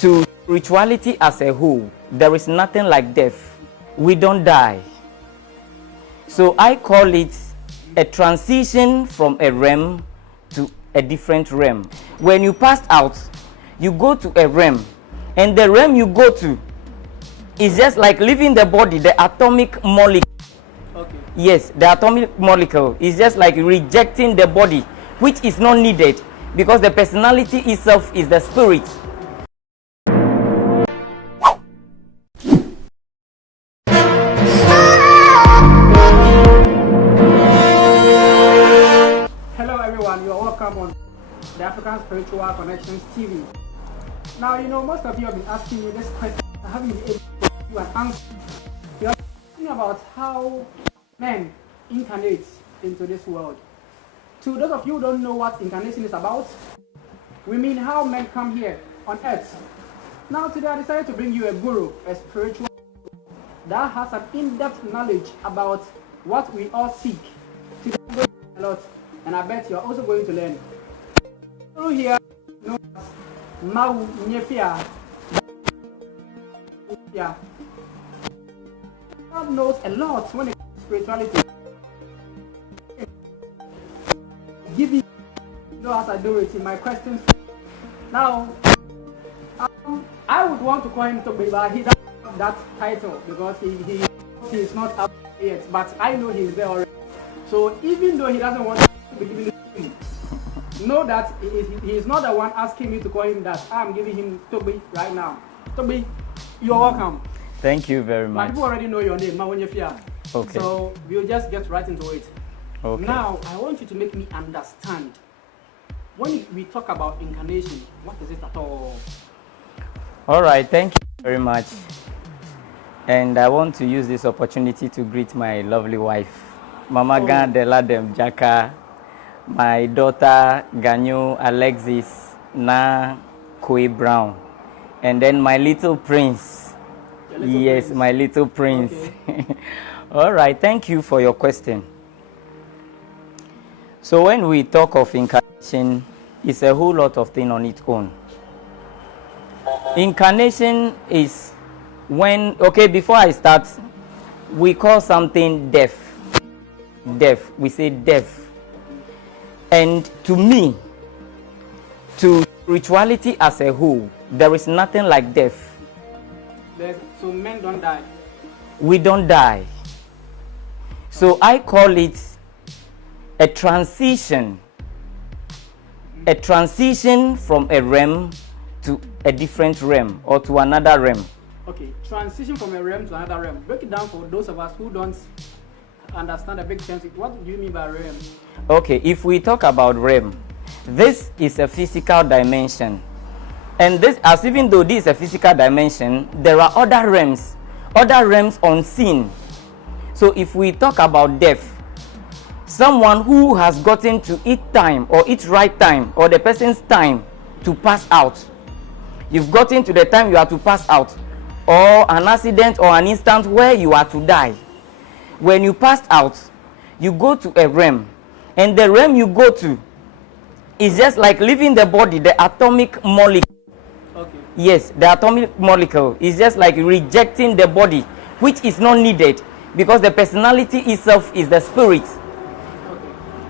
To spirituality as a whole, there is nothing like death. We don't die. So I call it a transition from a realm to a different realm. When you pass out, you go to a realm, and the realm you go to is just like leaving the body, the atomic molecule. Okay. Yes, the atomic molecule is just like rejecting the body, which is not needed because the personality itself is the spirit. Hello everyone, you are welcome on the African Spiritual Connections TV. Now, most of you have been asking me this question. I haven't been able to give you an answer. You are asking about how men incarnate into this world. To those of you who don't know what incarnation is about, we mean how men come here on earth. Now today I decided to bring you a guru, a spiritual that has an in-depth knowledge about what we all seek. Today I'm going to learn a lot, and I bet you are also going to learn. Through here, known as Mau Nyefia. God knows a lot when it comes to spirituality. Give me, as I do it in my questions. Now, I would want to call him Toby, but he doesn't have that title because he is not up yet. But I know he is there already. So even though he doesn't want to be given it to him, know that he is not the one asking me to call him that. I am giving him Toby right now. Toby, you are welcome. Thank you very much. My people already know your name, Mawonyefia. Okay. So we'll just get right into it. Okay. Now, I want you to make me understand. When we talk about incarnation, what is it at all? All right, thank you very much. And I want to use this opportunity to greet my lovely wife, Mama Gan de Ladem Jaka, my daughter Ganyo Alexis Na Kwe Brown, and then my little prince. Yes, prince. My little prince. Okay. All right, thank you for your question. So when we talk of incarnation, it's a whole lot of things on its own. Incarnation is when, okay, before I start, we call something death. Death, we say death. And to me, to spirituality as a whole, there is nothing like death. So men don't die? We don't die. So I call it a transition from a realm to a different realm or to another realm. Okay, transition from a realm to another realm. Break it down for those of us who don't understand the big sense. What do you mean by realm? Okay, if we talk about realm, this is a physical dimension. And this, as even though this is a physical dimension, there are other realms unseen. So if we talk about death, someone who has gotten to its time or its right time or the person's time to pass out. You've gotten to the time you are to pass out, or an accident or an instant where you are to die. When you pass out, you go to a realm, and the realm you go to is just like leaving the body, the atomic molecule. Okay. Yes, the atomic molecule is just like rejecting the body, which is not needed because the personality itself is the spirit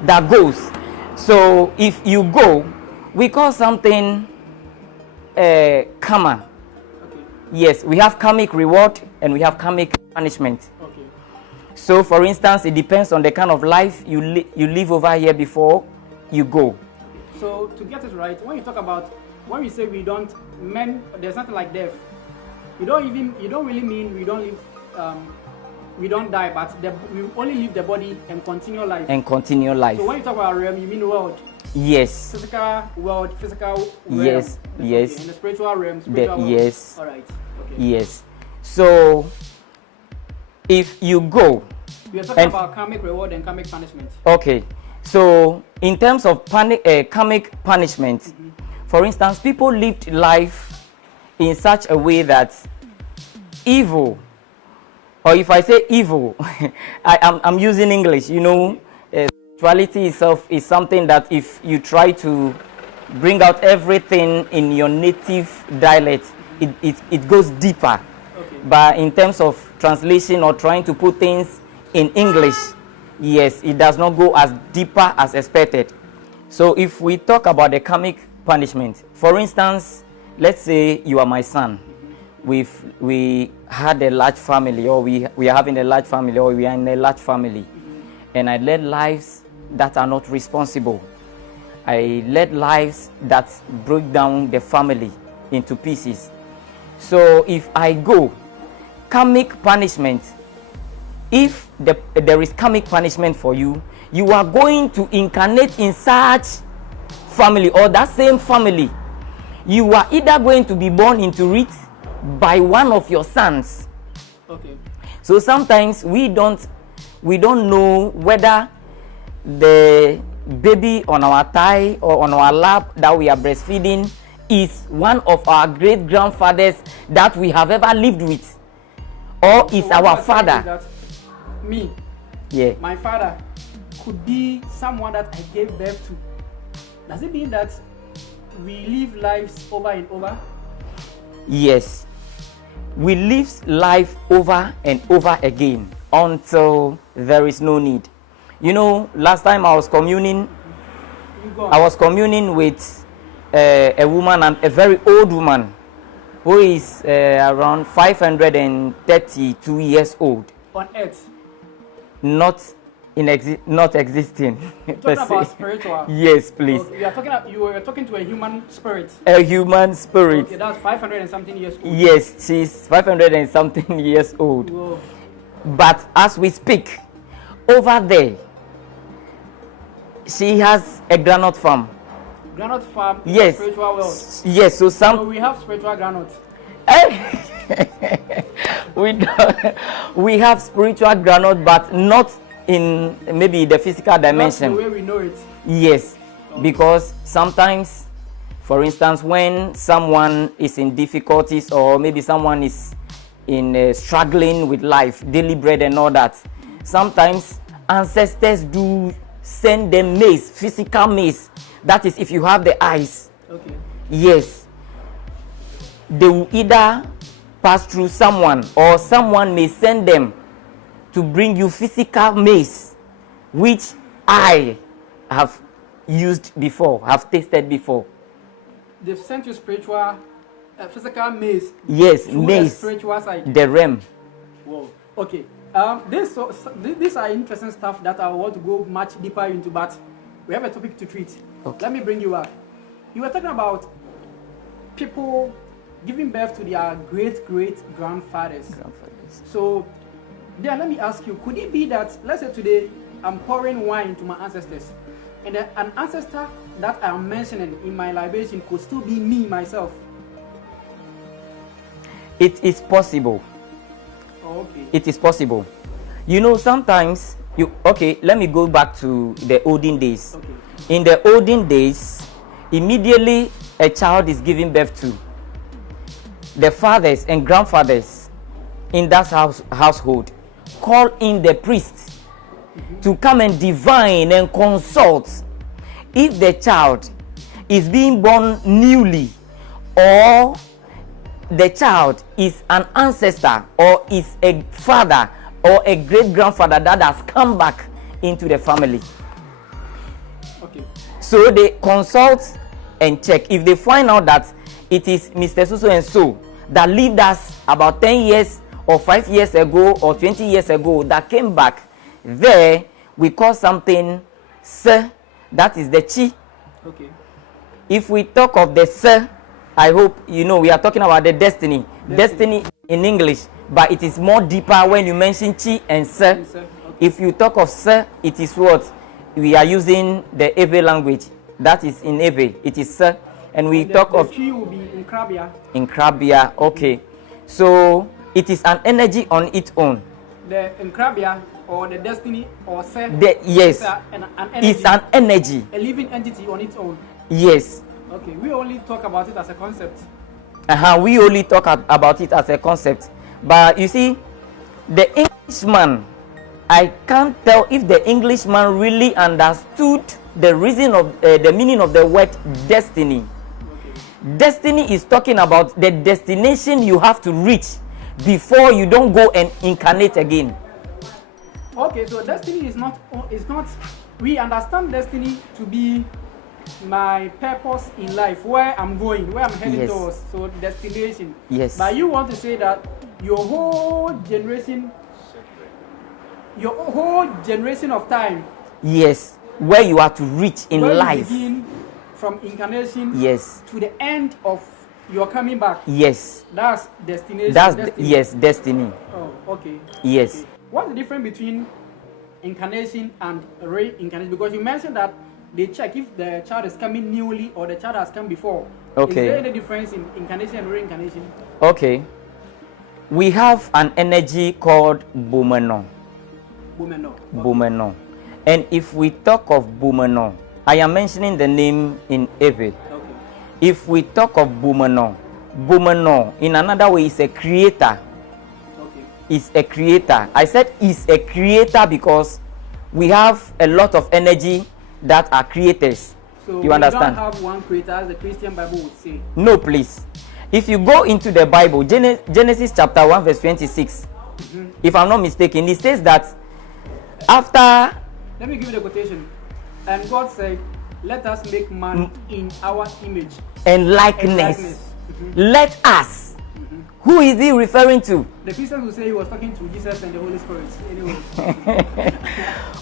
that goes. So if you go, we call something karma. Okay. Yes, we have karmic reward and we have karmic punishment. Okay. So for instance, it depends on the kind of life you live over here before you go. Okay. So to get it right, when you talk about, when we say men, there's nothing like death. You don't really mean we don't live, we don't die, but we only leave the body and continue life. So when you talk about realm, you mean world? Yes. Physical world, physical realm. Yes, yes. Okay. And the spiritual realm, spiritual world. Yes. All right. Okay. Yes. So if you go, we are talking about karmic reward and karmic punishment. Okay. So in terms of karmic punishment, for instance, people lived life in such a way that evil, or if I say evil, I'm using English, spirituality itself is something that if you try to bring out everything in your native dialect, it goes deeper. Okay. But in terms of translation or trying to put things in English, yes, it does not go as deeper as expected. So if we talk about the karmic punishment, for instance, let's say you are my son. We had a large family, or we are having a large family, or we are in a large family, and I led lives that are not responsible. I led lives that broke down the family into pieces. So if I go, karmic punishment, if there is karmic punishment for you, you are going to incarnate in such family, or that same family. You are either going to be born into it by one of your sons. Okay. So sometimes we don't know whether the baby on our thigh or on our lap that we are breastfeeding is one of our great grandfathers that we have ever lived with, or is So our what father. is that me, Yeah. my father, could be someone that I gave birth to. Does it mean that we live lives over and over? Yes. We live life over and over again until there is no need. You know, last time I was communing with a woman, and a very old woman who is around 532 years old. On earth. Not existing. Talking about spiritual. Yes, please. So you were talking to a human spirit. A human spirit. Okay, that's 500 and something years old. Yes, she's 500 and something years old. Whoa. But as we speak, over there, she has a granite farm. Granite farm in Yes. the spiritual world. Yes, so So we have spiritual granite. we have spiritual granite, but not in maybe the physical dimension. Not the way we know it. Yes, because sometimes, for instance, when someone is in difficulties, or maybe someone is in struggling with life, daily bread and all that, sometimes ancestors do send them maize, physical maize. That is, if you have the eyes. Okay. Yes, they will either pass through someone, or someone may send them to bring you physical maize, which I have used before, have tasted before. They've sent you spiritual, physical maize. Yes, through maize. the spiritual side. The realm. Whoa. Okay. These are interesting stuff that I want to go much deeper into, but we have a topic to treat. Okay. Let me bring you up. You were talking about people giving birth to their great grandfathers. So, then let me ask you, could it be that, let's say today, I'm pouring wine to my ancestors, and then an ancestor that I'm mentioning in my libation could still be me, myself? It is possible. Okay. It is possible. You know, sometimes okay, let me go back to the olden days. Okay. In the olden days, immediately a child is giving birth to, the fathers and grandfathers in that household call in the priest to come and divine and consult if the child is being born newly, or the child is an ancestor, or is a father or a great grandfather that has come back into the family. Okay. So they consult and check. If they find out that it is Mr. So and so that lived us about 10 years or 5 years ago or 20 years ago that came back, there we call something sir, that is the chi. Okay. If we talk of the sir, I hope you know we are talking about the destiny. Destiny in English, but it is more deeper when you mention chi and sir. Yes, sir. Okay. If you talk of sir, it is what we are using the Ebe language. That is in Ebe. It is sir. And we talk of the chi will be in Krabia. in Krabia. Okay. So it is an energy on its own. The Krabia or the destiny or sir. Yes. Is an energy. It's an energy. A living entity on its own. Yes. Okay, we only talk about it as a concept. We only talk about it as a concept. But you see, the Englishman, I can't tell if the Englishman really understood the reason of the meaning of the word destiny. Okay. Destiny is talking about the destination you have to reach before you don't go and incarnate again. Okay, so destiny is not. We understand destiny to be my purpose in life, where I'm going, where I'm heading towards. So destination. Yes. But you want to say that your whole generation of time. Yes. Where you are to reach in where life. You begin from incarnation. Yes. To the end of your coming back. Yes. That's destination. That's destiny. Yes, destiny. Oh, okay. Yes. Okay. What's the difference between incarnation and reincarnation? Because you mentioned that they check if the child is coming newly or the child has come before. Okay. Is there any difference in incarnation and reincarnation? Okay. We have an energy called Bumeno. Bumeno. Okay. Bumeno. And if we talk of Bumeno, I am mentioning the name in Eve. Okay. If we talk of Bumeno, Bumeno in another way is a creator. Okay. Is a creator. I said is a creator because we have a lot of energy that are creators. So you understand? We don't have one creator, as the Christian Bible would say. No, please. If you go into the Bible, Genesis chapter 1 verse 26, if I'm not mistaken, it says that after... Let me give you the quotation. And God said, let us make man in our image. And likeness. Let us. Who is he referring to? The Christians will say he was talking to Jesus and the Holy Spirit. Anyway.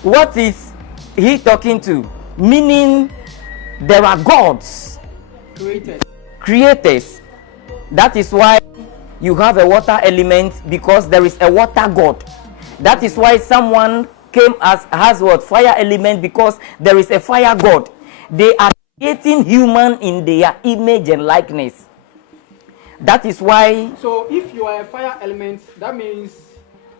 What is he talking to? Meaning there are gods. Creators. That is why you have a water element, because there is a water god. That is why someone came has what? Fire element, because there is a fire god. They are creating human in their image and likeness. That is why... So if you are a fire element, that means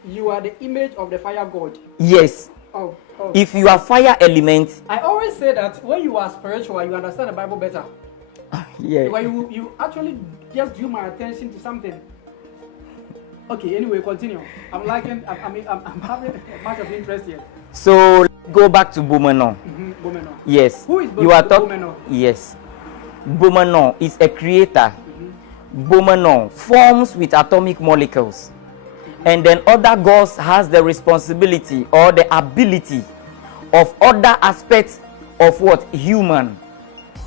you are the image of the fire god. Yes. Oh. If you are fire element... I always say that when you are spiritual, you understand the Bible better. Yeah. When you actually just drew my attention to something. Okay, anyway, continue. I'm having much of interest here. So go back to Bumeno. Bumeno. Yes. Who is you are talking? Bumeno? Yes. Bumeno is a creator. Bumeno forms with atomic molecules. And then other gods has the responsibility or the ability of other aspects of what? Human.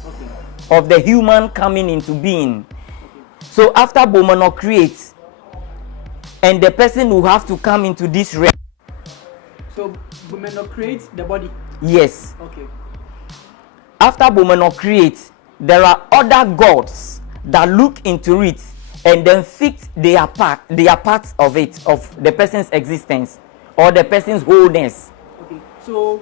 Okay. Of the human coming into being. Okay. So after Bumeno creates, and the person will have to come into this realm. So Bumeno creates the body? Yes. Okay. After Bumeno creates, there are other gods that look into it and then fix their parts of it, of the person's existence or the person's wholeness. Okay. So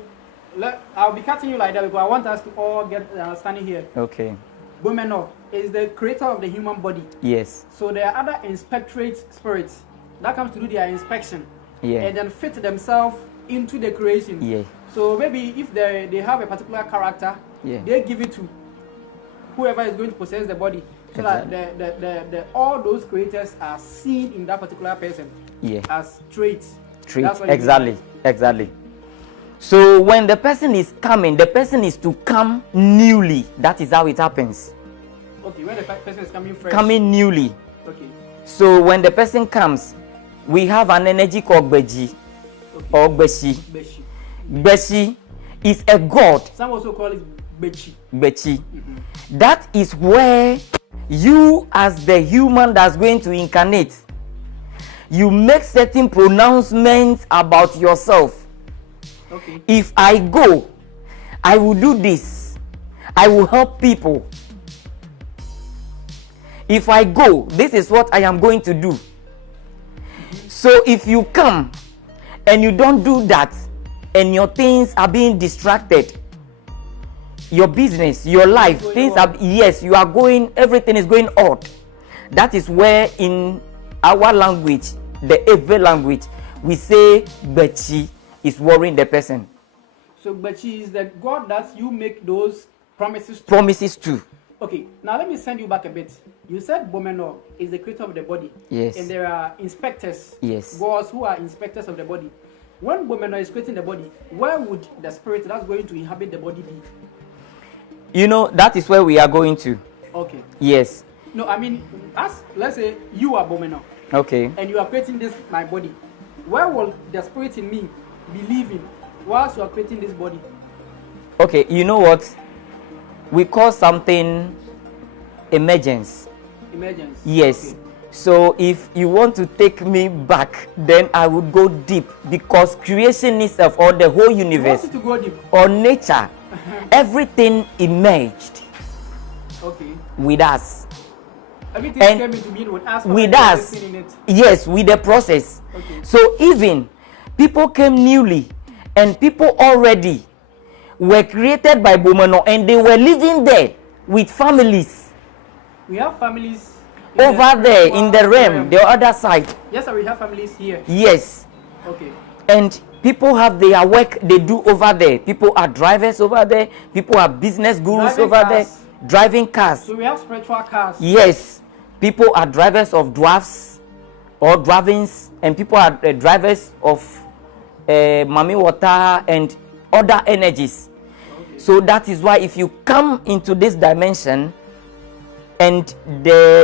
I'll be cutting you like that because I want us to all get standing here. Okay. Bumeno is the creator of the human body. Yes. So there are other inspectorate spirits that comes to do their inspection. Yeah. And then fit themselves into the creation. Yeah. So maybe if they have a particular character, yeah, they give it to whoever is going to possess the body. So exactly. that all those creators are seen in that particular person. Yeah. As traits. Exactly. So when the person is coming, the person is to come newly. That is how it happens. Okay, when the person is coming fresh. Coming newly. Okay. So when the person comes, we have an energy called Beji, okay, or Beshi. Beshi is a god. Some also call it Bechi. Bechi. That is where you, as the human that's going to incarnate, you make certain pronouncements about yourself. Okay. If I go, I will do this. I will help people. If I go, this is what I am going to do. So if you come and you don't do that, and your things are being distracted, your business, your life, things are, yes, you are going, everything is going odd. That is where in our language, the Ewe language, we say Bechi is worrying the person. So Bechi is the God that you make those promises to. Promises to. Okay, now let me send you back a bit. You said Bomeno is the creator of the body. Yes. And there are inspectors. Yes. Gods who are inspectors of the body. When Bomeno is creating the body, where would the spirit that's going to inhabit the body be? You know, that is where we are going to. Okay. Yes. No, I mean, as let's say you are Bomeno. Okay. And you are creating this my body. Where will the spirit in me be living whilst you are creating this body? Okay, you know what? We call something emergence. Emergence. Yes. Okay. So if you want to take me back, then I would go deep, because creation itself, or the whole universe, You want it to go deep. or nature, everything emerged Okay. with us. Everything And came into being with us. With us. In it. Yes, with the process. Okay. So even people came newly, and people already were created by Bomeno, and they were living there with families. We have families Over there in the realm, the other side. Yes, sir, we have families here. Yes. Okay. And people have their work they do over there. People are drivers over there. People are business gurus Driving over cars. there. Driving cars. So we have spiritual cars. Yes. People are drivers of dwarfs or dravings, and people are drivers of mami water and other energies. Okay. So that is why if you come into this dimension, and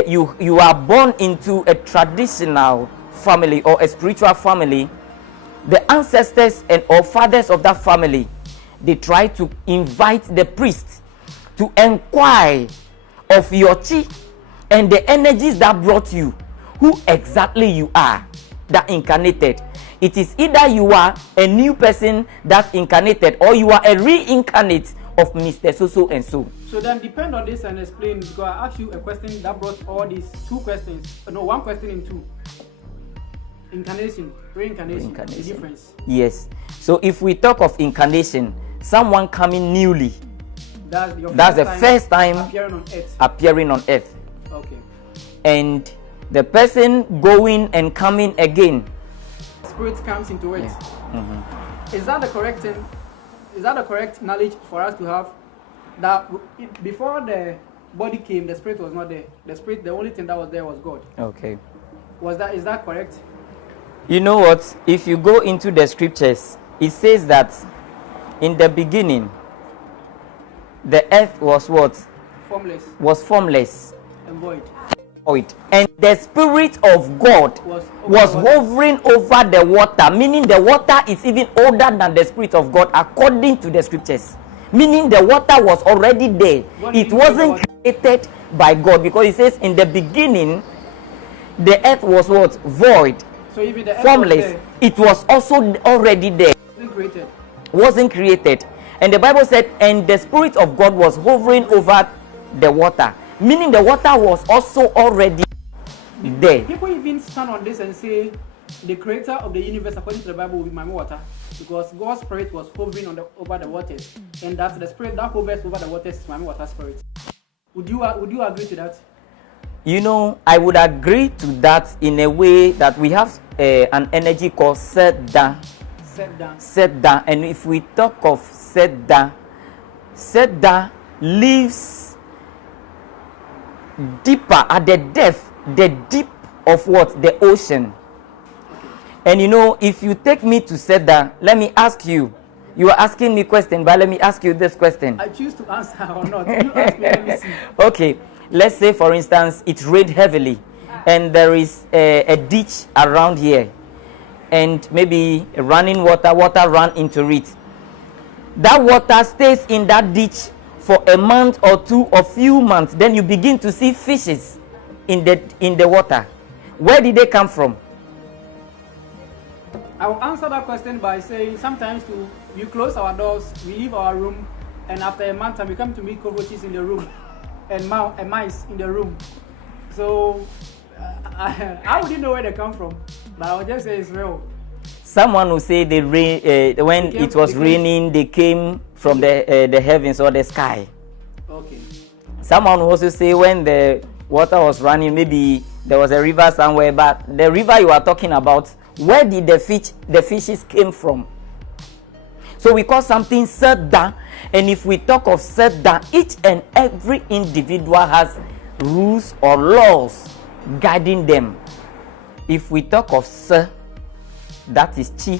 you are born into a traditional family or a spiritual family, the ancestors and or fathers of that family, they try to invite the priest to inquire of your chi and the energies that brought you, who exactly you are that incarnated. It is either you are a new person that incarnated, or you are a reincarnate of Mr. So and so. So then depend on this and explain, because I asked you a question that brought all these two questions. No, one question in two. Incarnation, reincarnation, the difference. Yes. So if we talk of incarnation, someone coming newly, that's the first time appearing on earth. Okay. And the person going and coming again. Spirit comes into it. Yeah. Mm-hmm. Is that the correct thing? Is that the correct knowledge for us to have? That before the body came, the spirit was not there. The spirit, the only thing that was there was God. Okay. Is that correct? You know what? If you go into the scriptures, it says that in the beginning, the earth was what? Formless. Was formless. And void. And the Spirit of God was hovering over the water, meaning the water is even older than the Spirit of God according to the scriptures. Meaning the water was already there. It wasn't created by God, because it says in the beginning the earth was what? Void. So even the earth formless. Was there, it was also already there. Wasn't created. And the Bible said, and the Spirit of God was hovering over the water. Meaning the water was also already there. People even stand on this and say the creator of the universe, according to the Bible, will be Mami Water, because God's spirit was hovering over the waters, and that the spirit that hovers over the waters is Mami Water spirit. Would you agree to that? You know, I would agree to that in a way that we have an energy called Sedda. Sedda. And if we talk of Sedda lives deeper at the depth, the deep of what? The ocean. And you know, if you take me to Sedda, let me ask you. You are asking me question, but let me ask you this question. I choose to answer or not. You ask me, let me see. Okay, let's say for instance it rained heavily, and there is a ditch around here, and maybe running water ran into it. That water stays in that ditch for a month or two or few months. Then you begin to see fishes in the water. Where did they come from? I will answer that question by saying sometimes we close our doors, we leave our room, and after a month we come to meet cockroaches in the room and mice in the room. So I wouldn't know where they come from, but I would just say it's real. Someone will say the rain, when it was raining, they came from the heavens or the sky. Okay. Someone will also say when the water was running, maybe there was a river somewhere, but the river you are talking about, where did the fishes came from? So we call something Sedda, and if we talk of Sedda, each and every individual has rules or laws guiding them. If we talk of Se, that is Chi,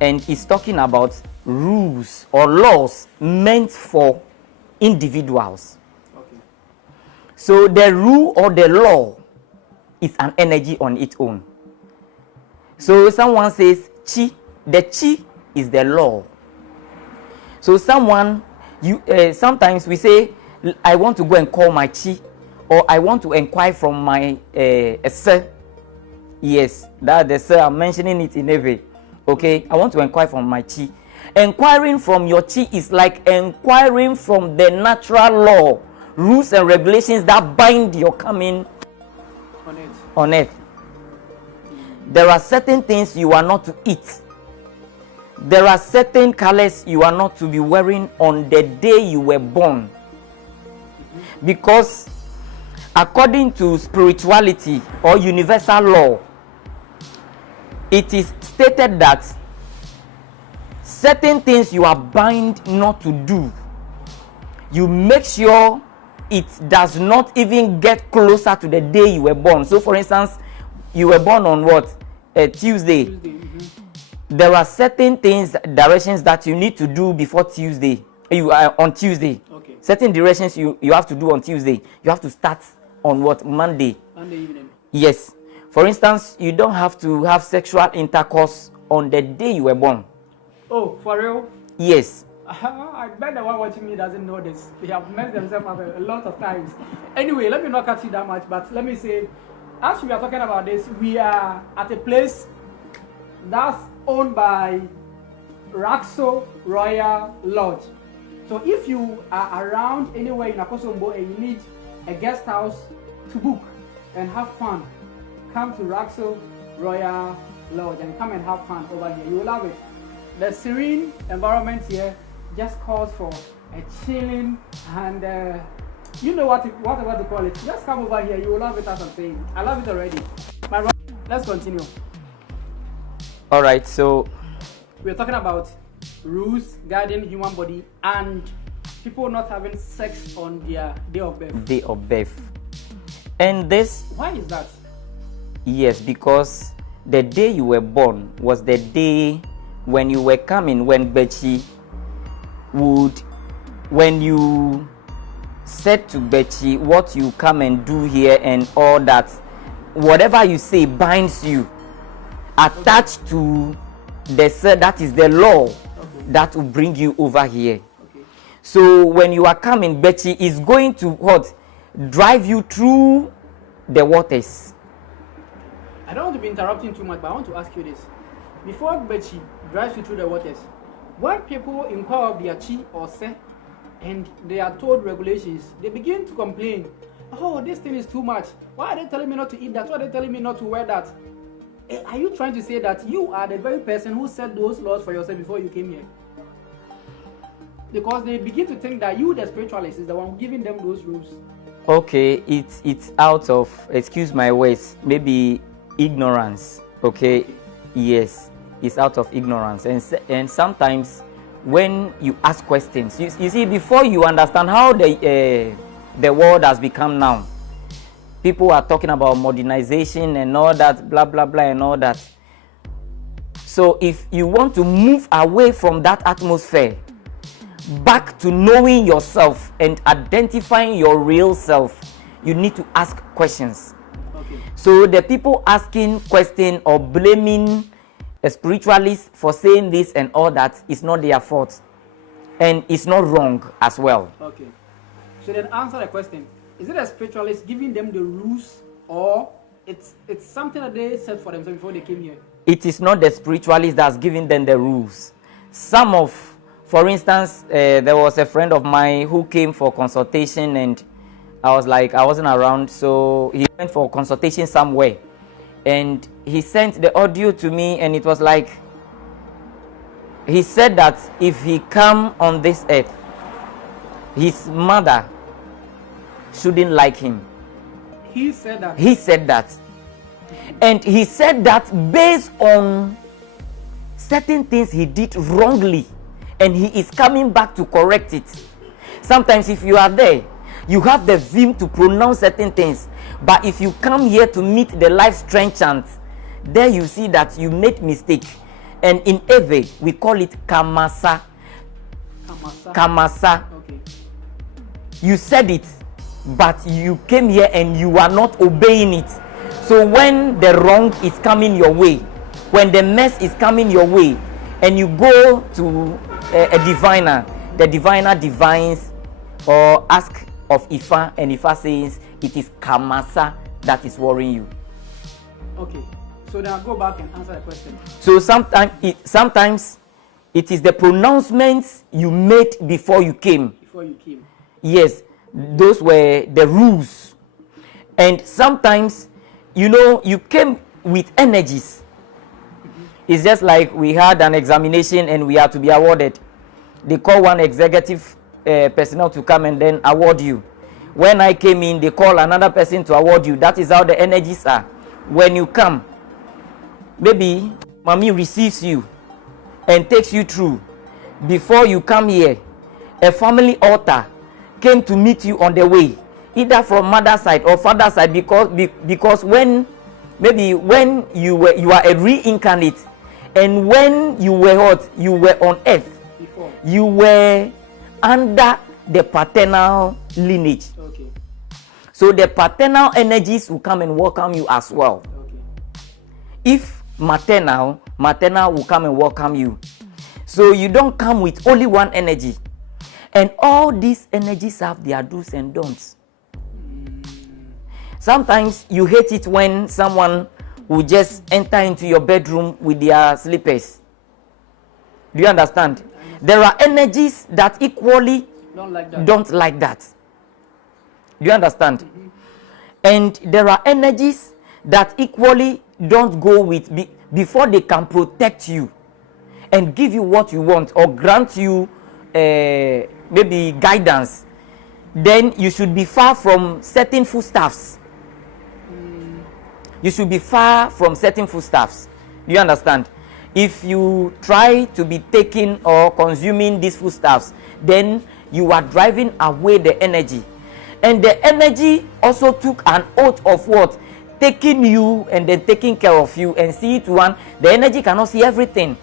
and it's talking about rules or laws meant for individuals. Okay. So the rule or the law is an energy on its own. So someone says chi, the chi is the law. So someone, sometimes we say, I want to go and call my chi, or I want to inquire from my sir. Yes, that the sir, I'm mentioning it in a way. Okay, I want to inquire from my chi. Inquiring from your chi is like inquiring from the natural law, rules and regulations that bind your coming on earth. There are certain things you are not to eat. There are certain colors you are not to be wearing on the day you were born. Because according to spirituality or universal law, it is stated that certain things you are bound not to do. You make sure it does not even get closer to the day you were born. So for instance, you were born on what? Tuesday. There are certain things, directions that you need to do before Tuesday. You are on Tuesday. Okay. Certain directions you have to do on Tuesday. You have to start on what? Monday. Monday evening. Yes. For instance, you don't have to have sexual intercourse on the day you were born. Oh, for real? Yes. I bet the one watching me doesn't know this. They have messed themselves up a lot of times. Anyway, let me not cut you that much, but let me say, as we are talking about this, we are at a place that's owned by Raxo Royal Lodge. So if you are around anywhere in Akosombo and you need a guest house to book and have fun, come to Raxo Royal Lodge and come and have fun over here. You will love it. The serene environment here just calls for a chilling and you know whatever to call it. Just come over here. You will love it, as I'm saying. I love it already. My brother, let's continue. All right, so we're talking about rules guiding human body and people not having sex on their day of birth. Day of birth. And this... Why is that? Yes, because the day you were born was the day when you were coming, when Bechi would... When you said to Bechi what you come and do here and all that, whatever you say binds you. Attached to the cell, that is the law that will bring you over here. Okay. So when you are coming, Betty is going to what? Drive you through the waters. I don't want to be interrupting too much, but I want to ask you this. Before Betty drives you through the waters, when people inquire of their chi or se and they are told regulations, they begin to complain. Oh, this thing is too much. Why are they telling me not to eat that? Why are they telling me not to wear that? Are you trying to say that you are the very person who set those laws for yourself before you came here? Because they begin to think that you, the spiritualist, is the one giving them those rules. Okay, it's out of, excuse my words, maybe ignorance. Okay, yes, it's out of ignorance. And sometimes when you ask questions, you see, before you understand how the world has become now, people are talking about modernization and all that, blah, blah, blah, and all that. So if you want to move away from that atmosphere, back to knowing yourself and identifying your real self, you need to ask questions. Okay. So the people asking questions or blaming a spiritualist for saying this and all that is not their fault. And it's not wrong as well. Okay. So then answer the question. Is it a spiritualist giving them the rules, or it's something that they set for themselves before they came here? It is not the spiritualist that's giving them the rules. For instance, there was a friend of mine who came for consultation, and I wasn't around, so he went for consultation somewhere. And he sent the audio to me, and it was like, he said that if he come on this earth, his mother shouldn't like him. He said that. He said that. And he said that based on certain things he did wrongly, and he is coming back to correct it. Sometimes if you are there, you have the vim to pronounce certain things, but if you come here to meet the life trenchant, there you see that you made mistake. And in Ewe, we call it kamasa. Kamasa. Kamasa. Okay. You said it, but you came here and you are not obeying it. So when the wrong is coming your way, when the mess is coming your way, and you go to a diviner, the diviner divines or ask of Ifa, and Ifa says it is Kamasa that is worrying you. Okay, so then I'll go back and answer the question. So sometimes it is the pronouncements you made before you came. Before you came. Yes, those were the rules. And sometimes, you came with energies. It's just like we had an examination and we are to be awarded. They call one executive personnel to come and then award you. When I came in, they call another person to award you. That is how the energies are. When you come, maybe mommy receives you and takes you through. Before you come here, a family altar came to meet you on the way, either from mother's side or father's side, because when you are a reincarnate, and when you were on earth, before you were under the paternal lineage. Okay. So the paternal energies will come and welcome you as well. Okay. If maternal will come and welcome you. So you don't come with only one energy. And all these energies have their do's and don'ts. Sometimes you hate it when someone will just enter into your bedroom with their slippers. Do you understand? There are energies that equally don't like that. Do you understand? Mm-hmm. And there are energies that equally don't go with before they can protect you and give you what you want or grant you maybe guidance. Then you should be far from certain foodstuffs. You should be far from certain foodstuffs. Do you understand? If you try to be taking or consuming these foodstuffs, then you are driving away the energy. And the energy also took an oath of what? Taking you and then taking care of you, and see it one. The energy cannot see everything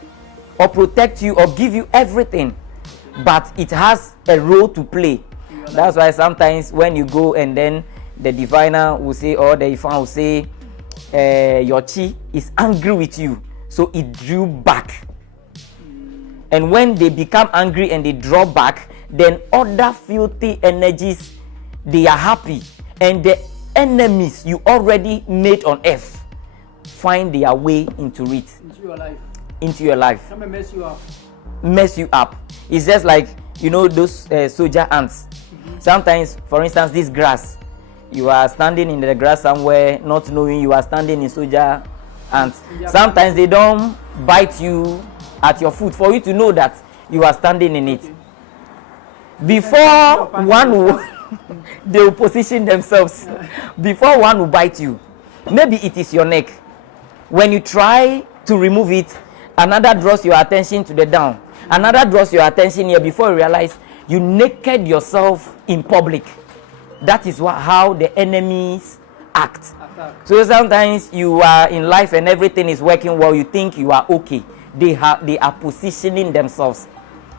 or protect you or give you everything, but it has a role to play. That's why sometimes when you go and then the diviner will say, or the Ifan will say, your chi is angry with you, so it drew back. And when they become angry and they draw back, then other filthy energies, they are happy, and the enemies you already made on earth find their way into it, into your life. Come and mess you up. It's just like those soldier ants. Mm-hmm. Sometimes, for instance, this grass, you are standing in the grass somewhere not knowing you are standing in soldier ants. Sometimes they don't bite you at your foot for you to know that you are standing in it. Okay. Before one will they will position themselves. Before one will bite you, maybe it is your neck. When you try to remove it, another draws your attention to the down, another draws your attention here. Before you realize, you naked yourself in public. That is how the enemies act. So sometimes you are in life and everything is working well, you think you are okay. They are positioning themselves.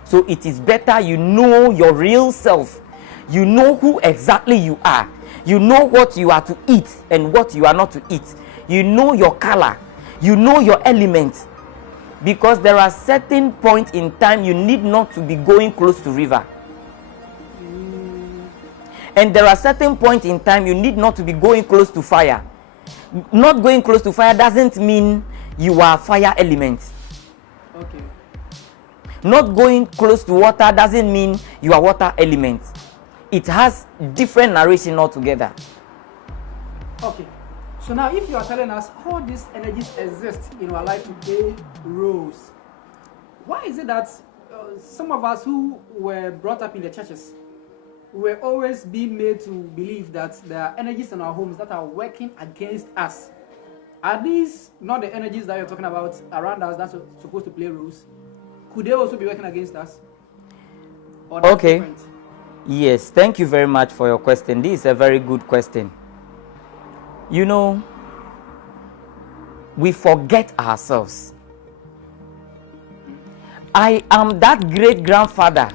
So it is better you know your real self. You know who exactly you are. You know what you are to eat and what you are not to eat. You know your color. You know your element. Because there are certain points in time you need not to be going close to river. And there are certain points in time you need not to be going close to fire. Not going close to fire doesn't mean you are fire element. Okay. Not going close to water doesn't mean you are water element. It has different narration altogether. Okay. So now if you are telling us how these energies exist in our life to play roles, why is it that some of us who were brought up in the churches will always be made to believe that there are energies in our homes that are working against us? Are these not the energies that you're talking about around us that's supposed to play roles? Could they also be working against us? Okay. Different? Yes, thank you very much for your question. This is a very good question. We forget ourselves. I am that great grandfather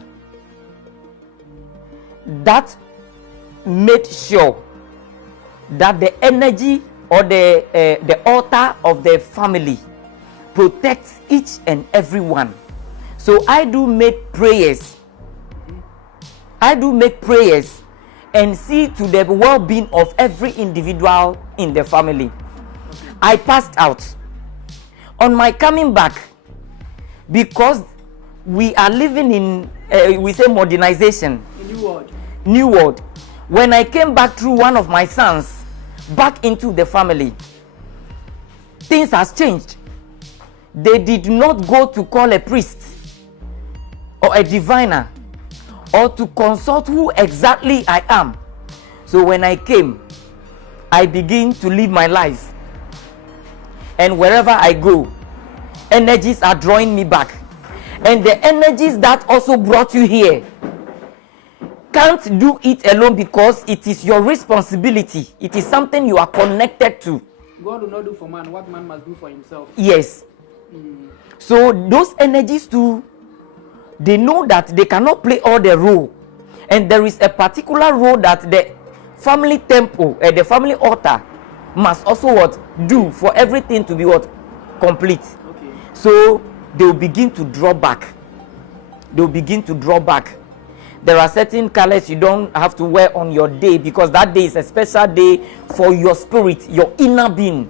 that made sure that the energy or the altar of the family protects each and every one. So I do make prayers. I do make prayers and see to the well-being of every individual in the family. I passed out. On my coming back, because we are living in, we say modernization. New world. New world. When I came back through one of my sons, back into the family, things has changed. They did not go to call a priest or a diviner or to consult who exactly I am. So when I came, I begin to live my life. And wherever I go, energies are drawing me back. And the energies that also brought you here can't do it alone, because it is your responsibility. It is something you are connected to. God will not do for man what man must do for himself. Yes. So those energies too, they know that they cannot play all the role. And there is a particular role that the family temple, the family altar must also what do for everything to be what complete. Okay. So they will begin to draw back. They will begin to draw back. There are certain colors you don't have to wear on your day, because that day is a special day for your spirit, your inner being,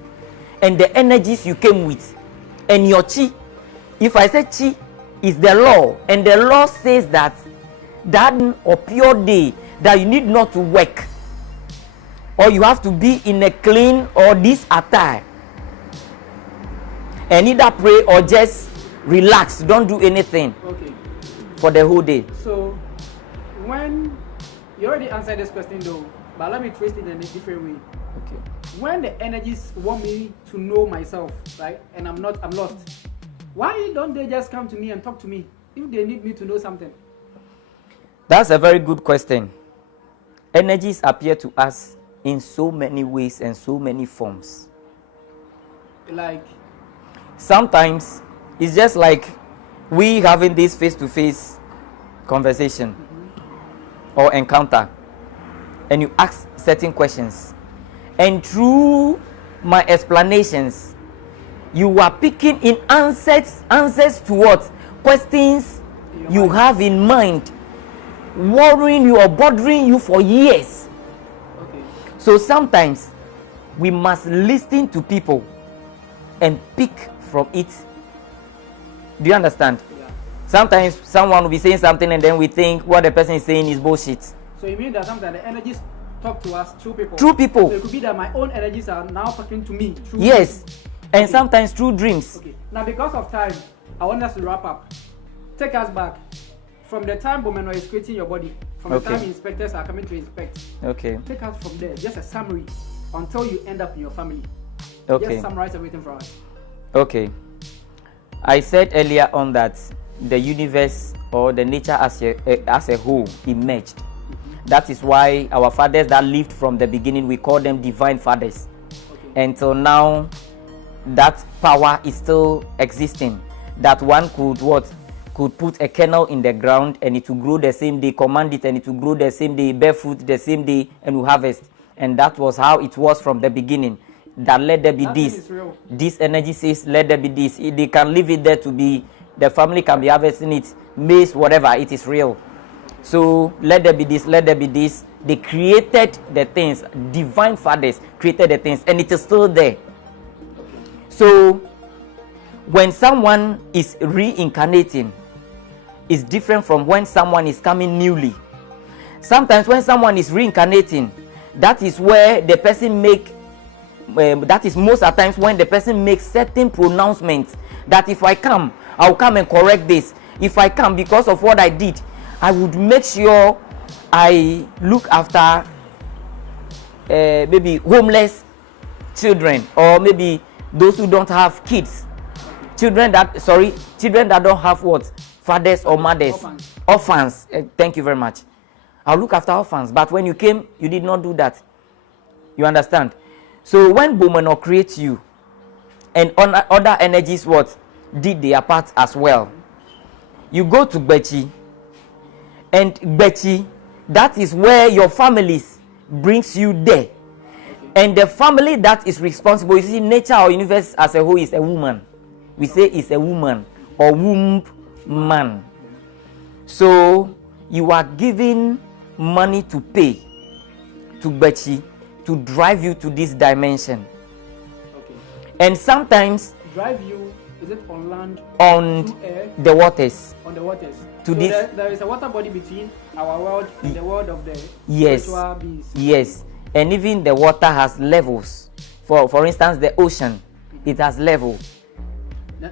and the energies you came with, and your chi. If I say chi is the law, and the law says that or pure day that you need not to work, or you have to be in a clean or this attire, and either pray or just relax, don't do anything for the whole day. So when you already answered this question though, but let me twist it in a different way. Okay. When the energies want me to know myself, right, and I'm lost, why don't they just come to me and talk to me if they need me to know something? That's a very good question. Energies appear to us in so many ways and so many forms. Like? Sometimes it's just like we having this face-to-face conversation or encounter, and you ask certain questions, and through my explanations you are picking in answers to what questions you have in mind, worrying you or bothering you for years. So sometimes we must listen to people and pick from it. Do you understand? Sometimes someone will be saying something and then we think what the person is saying is bullshit. So you mean that sometimes the energies talk to us through people? Through people. So it could be that my own energies are now talking to me through yes. And sometimes through dreams. Okay. Now because of time, I want us to wrap up. Take us back from the time Bomeno is creating your body, from the time inspectors are coming to inspect. Okay. Take us from there, just a summary, until you end up in your family. Okay. Just summarize everything for us. Okay. I said earlier on that the universe or the nature as a whole emerged. That is why our fathers that lived from the beginning, we call them divine fathers. Until now, that power is still existing. That one could put a kernel in the ground and it will grow the same day, command it and it will grow the same day, bear fruit the same day, and will harvest. And that was how it was from the beginning. That let there be this energy says let there be this. They can leave it there to be, the family can be harvesting it, maize, whatever, it is real. So let there be this, let there be this. They created the things, divine fathers created the things, and it is still there. So when someone is reincarnating, it's different from when someone is coming newly. Sometimes when someone is reincarnating, that is where the person that is most at times when the person makes certain pronouncements that if I come, I'll come and correct this. If I come because of what I did, I would make sure I look after maybe homeless children, or maybe those who don't have kids. Children that don't have what? Fathers or mothers. Orphans. Thank you very much. I'll look after orphans. But when you came, you did not do that. You understand? So when Bomeno creates you, and other energies did their part as well. You go to Bechi, and Bechi, that is where your families brings you there. And the family that is responsible, you see, nature or universe as a whole is a woman. We say it's a woman or womb man. So you are giving money to pay to Bechi to drive you to this dimension. Okay. And sometimes drive you, is it on land, on air, the waters? On the waters. To so this, there is a water body between our world and the world of the yes, spiritual beings. Yes. And even the water has levels. For instance, the ocean, it has level.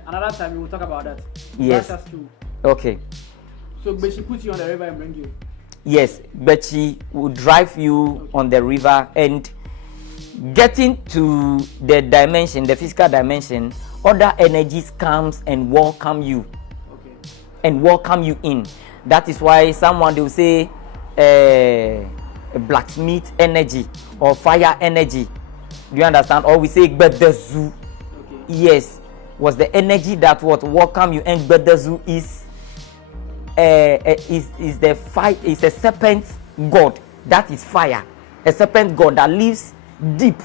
Another time we will talk about that. Yes. That's true. Okay. So but she puts you on the river and bring you. Yes, but she will drive you on the river, and getting to the dimension, the physical dimension, other energies comes and welcome you. Okay. And welcome you in. That is why someone they will say a blacksmith energy or fire energy. Do you understand? Or we say Gbedezu. Okay. Yes, was the energy that would welcome you, and Gbedezu is the fight, is a serpent god that is fire, a serpent god that lives deep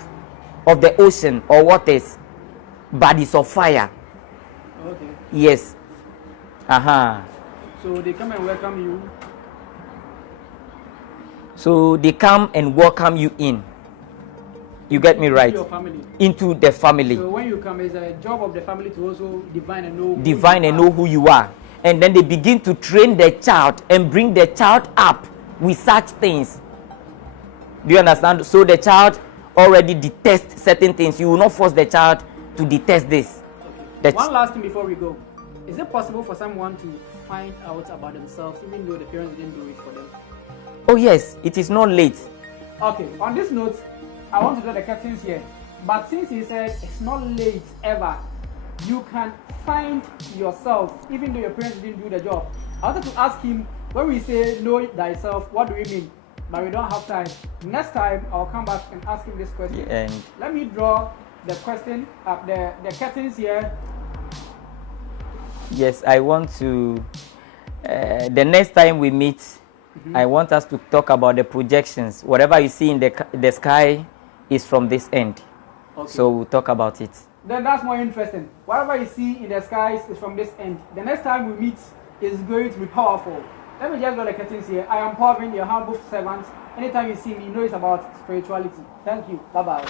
of the ocean or waters, bodies of fire. Okay. Yes. So they come and welcome you. So they come and welcome you in. You get me right? Into your family. Into the family. So when you come, it's a job of the family to also divine and know who you are. And then they begin to train the child and bring the child up with such things. Do you understand? So the child already detests certain things. You will not force the child to detest this. Okay. One last thing before we go. Is it possible for someone to find out about themselves even though the parents didn't do it for them? Oh yes, it is not late. Okay, on this note, I want to draw the curtains here. But since he said it's not late ever, you can find yourself even though your parents didn't do the job. I wanted to ask him, when we say know thyself, what do we mean? But we don't have time. Next time I'll come back and ask him this question. Yeah. Let me draw the question, the curtains here. Yes, I want to the next time we meet, I want us to talk about the projections. Whatever you see in the sky is from this end. Okay. So we'll talk about it. Then that's more interesting. Whatever you see in the skies is from this end. The next time we meet is going to be powerful. Let me just draw the curtains here. I am Paul, your humble servant. Anytime you see me, you know it's about spirituality. Thank you. Bye-bye.